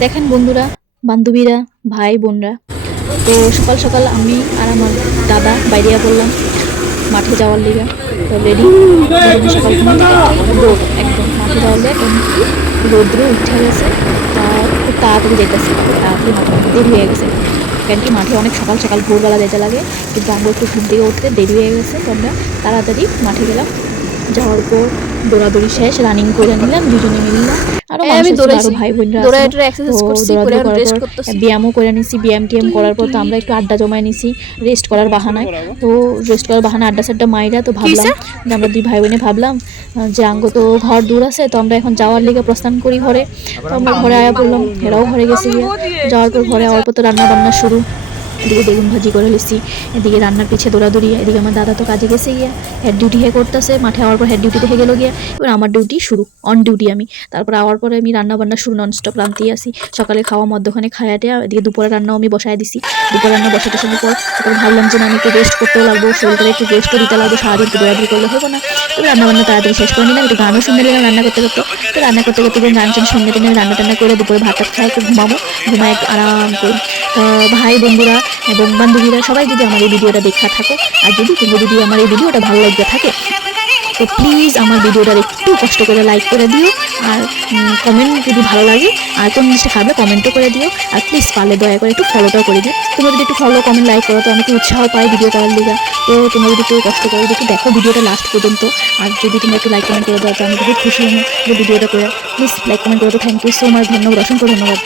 দেখেন বন্ধুরা, বান্ধবীরা, ভাই বোনরা, তো সকাল সকাল আমি আর আমার দাদা বাইরিয়া পড়লাম মাঠে যাওয়ার লিগা। তো রেডি সকাল ঘুম থেকে উঠেই দৌড় একদম মাঠে যাওয়ার লিগা, কেন কি রৌদ্র উঠে গেছে। তা খুব তাড়াতাড়ি যেতেছে, খুব তাড়াতাড়ি মাঠে দেরি হয়ে গেছে, কেন কি মাঠে অনেক সকাল সকাল ভোরবেলা যেতে লাগে, কিন্তু আমরা একটু ঘুম থেকে উঠতে দেরি হয়ে গেছে। তো আমরা তাড়াতাড়ি মাঠে গেলাম। যাওয়ার পর দৌড়াদৌড়ি শেষ, রানিং করে নিলাম দুজনে মিললাম। আরো মানুষ ছিল, আরো ভাই বোনরা আসলো। তো দৌড়াদৌড়ি করার পর ব্যায়ামও করে নিছি। ব্যায়াম টিয়াম করার পর তো আমরা একটু আড্ডা জমায় নিছি রেস্ট করার বাহানায়। তো রেস্ট করার বাহানা আড্ডা সাড্ডা মাইরা তো ভাবলাম যে আমরা দুই ভাই বোনে ভাবলাম যে আঙ্গ তো ঘর দূর আছে, তো আমরা এখন যাওয়ার লিগে প্রস্থান করি ঘরে। তো আমরা ঘরে আয়া পড়লাম, হেরাও ঘরে গেছে গিয়া। যাওয়ার পর ঘরে আওয়ার পর তো রান্না বান্না শুরু। এদিকে বেগুন ভাজি করে লিছি, এদিকে রান্নার পিছে দৌড়াদৌড়ি। এদিকে আমার দাদা তো কাজে গেছে গিয়া, হেড ডিউটি হে করতেছে মাঠে। আওয়ার পর হেড ডিউটিতে হে গেলো গিয়া, এবার আমার ডিউটি শুরু, অন ডিউটি আমি। তারপর আওয়ার পরে আমি রান্না বান্না শুরু, ননস্টপ রান্তেই আসি। সকালে খাওয়া মধ্যখানে খায়াটে, এদিকে দুপুরে রান্নাও আমি বসায় দিছি। দুপুরে রান্না বসাতে সময় পর তারপর ভাবলাম যে না, আমি একটু রেস্ট করতেও লাগবো, শরীরটা একটু রেস্টও দিতে লাগবে, সারাদিন একটু দৌড়াদৌড়ি করলে হবে না। তবে রান্না বান্না তাড়াতাড়ি শেষ করে নিলাম, একটু গানও শুনে নিলাম রান্না করতে করতে। তো রান্না করতে করতে গান টান শুনে টেনে রান্না টান্না করে দুপুরে ভাত টাত খাই, একটু ঘুমাবো, ঘুমায় একটু আরাম করি। তো ভাই বন্ধুরা এবং বান্ধবীরা সবাই যদি আমার এই ভিডিওটা দেখা থাকো, আর যদি আমার এই ভিডিওটা ভালো লাগতে থাকে, তো প্লিজ আমার ভিডিওটা একটু কষ্ট করে লাইক করে দিও। আর কমেন্ট যদি ভালো লাগে, আর কোন জিনিসটা খাবে কমেন্টও করে দিও। আর প্লিজ পারলে দয়া করে একটু ফলোটাও করে দিও। তোমরা যদি একটু ফলো কমেন্ট লাইক করো তো আমি একটু উৎসাহ পাই ভিডিও করার লিগা। তো তোমরা যদি একটু কষ্ট করে একটু দেখো ভিডিওটা লাস্ট পর্যন্ত, আর যদি তোমরা একটু লাইক কমেন্ট করে দাও তো আমি খুব খুশি হবো যে ভিডিওটা করে। প্লিজ লাইক কমেন্ট করে তো থ্যাংক ইউ সো মাচ, ধন্যবাদ, অসংখ্য ধন্যবাদ।